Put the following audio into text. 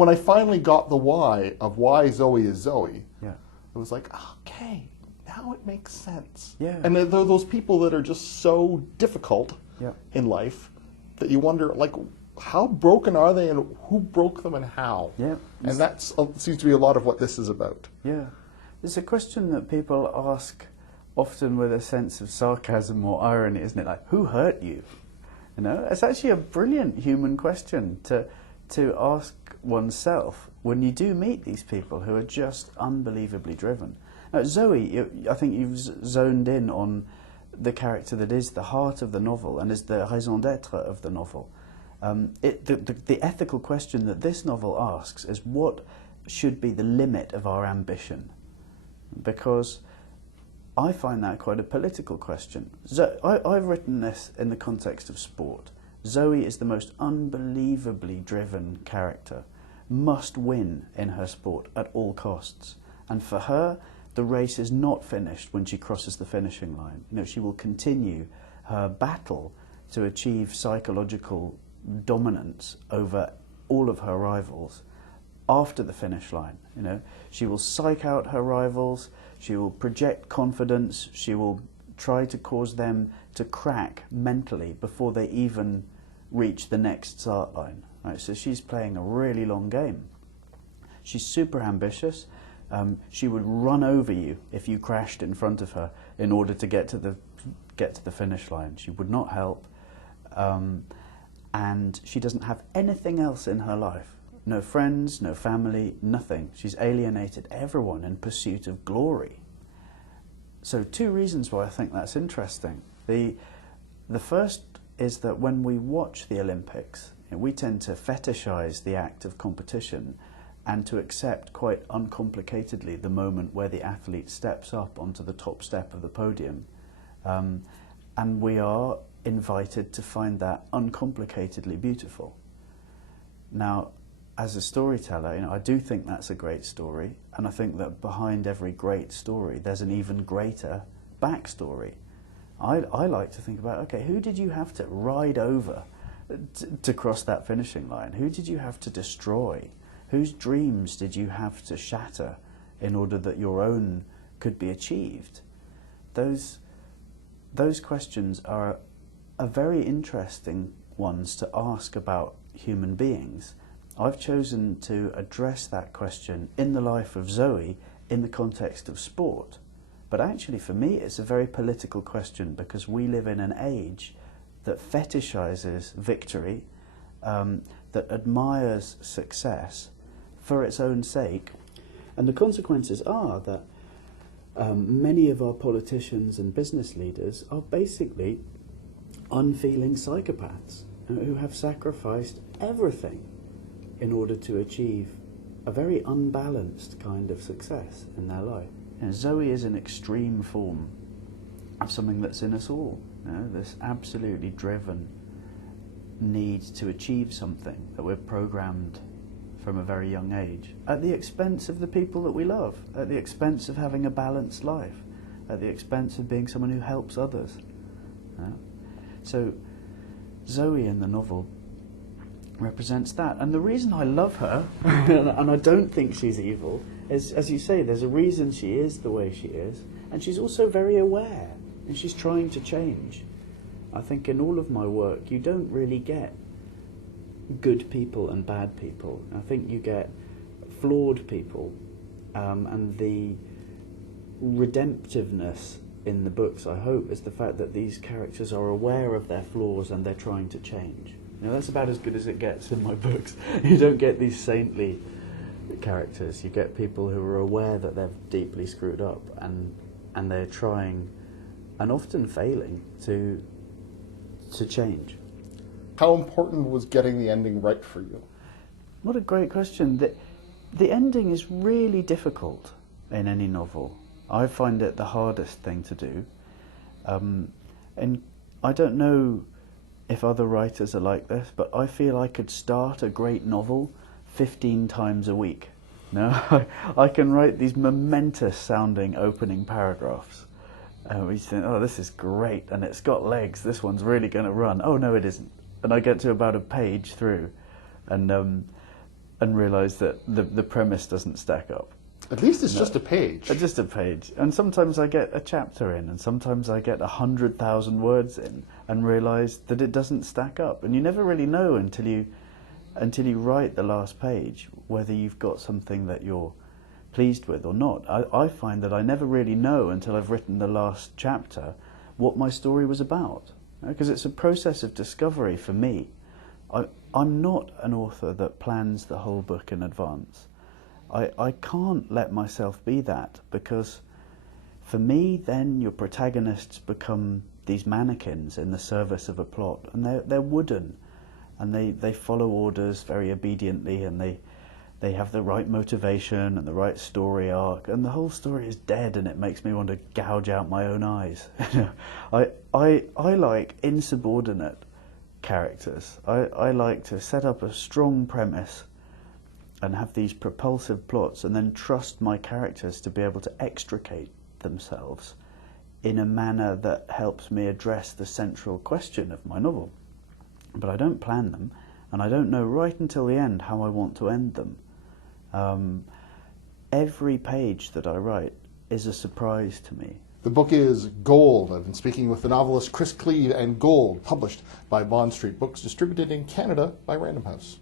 When I finally got the why of why Zoe is Zoe, Yeah. it was like, okay, now it makes sense. Yeah. And there are those people that are just so difficult Yeah. in life that you wonder, like, how broken are they and who broke them and how? Yeah. And that seems to be a lot of what this is about. Yeah. It's a question that people ask often with a sense of sarcasm or irony, isn't it? Like, who hurt you? You know, it's actually a brilliant human question to ask oneself when you do meet these people who are just unbelievably driven. Now, Zoe, I think you've zoned in on the character that is the heart of the novel and is the raison d'être of the novel. The ethical question that this novel asks is, what should be the limit of our ambition? Because I find that quite a political question. I've written this in the context of sport. Zoe is the most unbelievably driven character, must win in her sport at all costs. And for her, the race is not finished when she crosses the finishing line. You know, she will continue her battle to achieve psychological dominance over all of her rivals after the finish line. You know, she will psych out her rivals, she will project confidence, she will try to cause them to crack mentally before they even reach the next start line. Right? So she's playing a really long game. She's super ambitious. She would run over you if you crashed in front of her in order to get to the finish line. She would not help, and she doesn't have anything else in her life. No friends, no family, nothing. She's alienated everyone in pursuit of glory. So 2 reasons why I think that's interesting. The first is that when we watch the Olympics, you know, we tend to fetishize the act of competition and to accept quite uncomplicatedly the moment where the athlete steps up onto the top step of the podium. And we are invited to find that uncomplicatedly beautiful. Now, as a storyteller, you know, I do think that's a great story, and I think that behind every great story there's an even greater backstory. I like to think about, okay, who did you have to ride over to cross that finishing line? Who did you have to destroy? Whose dreams did you have to shatter in order that your own could be achieved? Those questions are very interesting ones to ask about human beings. I've chosen to address that question in the life of Zoe in the context of sport. But actually for me it's a very political question, because we live in an age that fetishizes victory, that admires success for its own sake. And the consequences are that many of our politicians and business leaders are basically unfeeling psychopaths who have sacrificed everything in order to achieve a very unbalanced kind of success in their life. And Zoe is an extreme form of something that's in us all, you know, this absolutely driven need to achieve something that we're programmed from a very young age, at the expense of the people that we love, at the expense of having a balanced life, at the expense of being someone who helps others. You know? So Zoe in the novel represents that. And the reason I love her, and I don't think she's evil, is, as you say, there's a reason she is the way she is, and she's also very aware, and she's trying to change. I think in all of my work, you don't really get good people and bad people. I think you get flawed people, and the redemptiveness in the books, I hope, is the fact that these characters are aware of their flaws and they're trying to change. You know, that's about as good as it gets in my books. You don't get these saintly characters. You get people who are aware that they're deeply screwed up and they're trying, and often failing, to change. How important was getting the ending right for you? What a great question. The ending is really difficult in any novel. I find it the hardest thing to do. And I don't know if other writers are like this, but I feel I could start a great novel 15 times a week. No, I can write these momentous sounding opening paragraphs. We think, oh, this is great, and it's got legs, this one's really going to run. Oh, no, it isn't. And I get to about a page through, and and realise that the premise doesn't stack up. At least it's just a page. Just a page. And sometimes I get a chapter in, and sometimes I get 100,000 words in, and realise that it doesn't stack up. And you never really know until you write the last page whether you've got something that you're pleased with or not. I find that I never really know until I've written the last chapter what my story was about, because it's a process of discovery for me. I'm not an author that plans the whole book in advance. I can't let myself be that, because for me then your protagonists become these mannequins in the service of a plot, and they're wooden, and they follow orders very obediently, and they have the right motivation and the right story arc, and the whole story is dead, and it makes me want to gouge out my own eyes. I like insubordinate characters. I like to set up a strong premise and have these propulsive plots, and then trust my characters to be able to extricate themselves in a manner that helps me address the central question of my novel. But I don't plan them, and I don't know right until the end how I want to end them. Every page that I write is a surprise to me. The book is Gold. I've been speaking with the novelist Chris Cleave, and Gold, published by Bond Street Books, distributed in Canada by Random House.